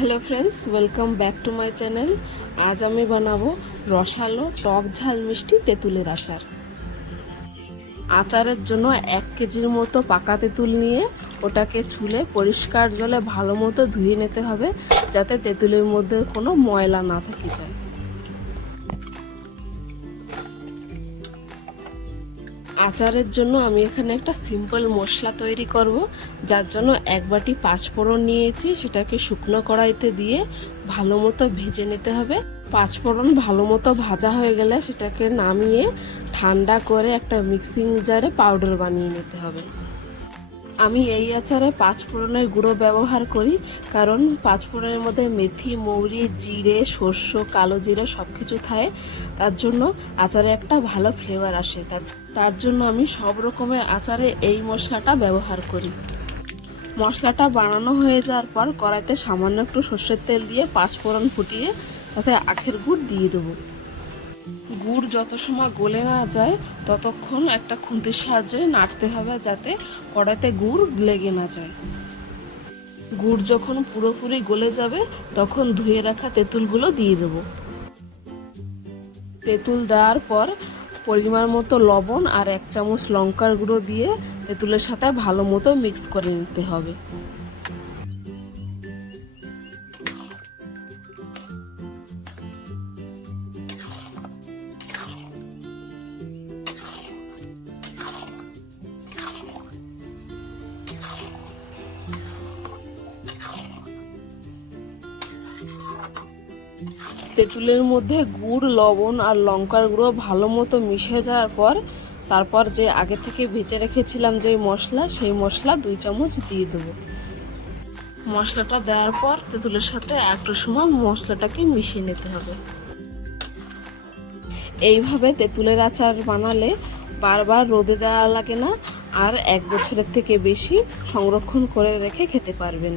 Hello friends, welcome back to my channel. আজ আমি বানাবো রসালো টক ঝাল মিষ্টি তেঁতুলের আচার। আচারের জন্য 1 কেজির মতো পাকা তেঁতুল নিয়ে ওটাকে ছুলে পরিষ্কার জলে ভালো মতো ধুয়ে নিতে হবে, যাতে তেঁতুলের মধ্যে কোনো ময়লা না থেকে যায়। আচারের জন্য আমি এখানে একটা সিম্পল মশলা তৈরি করব, যার জন্য 1 বাটি 5 ফোড়ন নিয়েছি। সেটাকে শুকনো কড়াইতে দিয়ে ভালো মতো ভেজে নিতে হবে। 5 ফোড়ন ভালো মতো ভাজা হয়ে গেলে সেটাকে নামিয়ে ঠান্ডা করে একটা মিক্সিং জারে পাউডার বানিয়ে নিতে হবে। আমি এই আচারে 5 ফোড়নের গুঁড়ো ব্যবহার করি, কারণ 5 ফোড়নের মধ্যে মেথি, মৌরি, জিরে, সর্ষে, কালো জিরে সব কিছু থাকে। তার জন্য আচারে একটা ভালো ফ্লেভার আসে। তার জন্য আমি সব রকমের আচারে এই মশলাটা ব্যবহার করি। মশলাটা বানানো হয়ে যাওয়ার পর কড়াইতে সামান্য একটু সর্ষের তেল দিয়ে 5 ফোড়ন ফুটিয়ে তাতে আখের গুড় দিয়ে দেবো। গুড় যত সময় গলে না যায় ততক্ষণ একটা খুন্তির সাহায্যে নাড়তে হবে, যাতে কড়াইতে গুড় লেগে না যায়। গুড় যখন পুরোপুরি গলে যাবে তখন ধুয়ে রাখা তেঁতুলগুলো দিয়ে দেব। তেঁতুল দেওয়ার পর পরিমাণ মতো লবণ আর 1 চামচ লঙ্কার গুঁড়ো দিয়ে তেঁতুলের সাথে ভালো মতো মিক্স করে নিতে হবে। তেঁতুলের মধ্যে গুড়, লবণ আর লঙ্কার গুঁড়ো ভালো মতো মিশে যাওয়ার পর তারপর যে আগে থেকে ভেজে রেখেছিলাম যে মশলা, সেই মশলা 2 চামচ দিয়ে দেবো। মশলাটা দেওয়ার পর তেঁতুলের সাথে একটু সময় মশলাটাকে মিশিয়ে নিতে হবে। এইভাবে তেঁতুলের আচার বানালে বারবার রোদে দেওয়া লাগে না, আর 1 বছরের থেকে বেশি সংরক্ষণ করে রেখে খেতে পারবেন।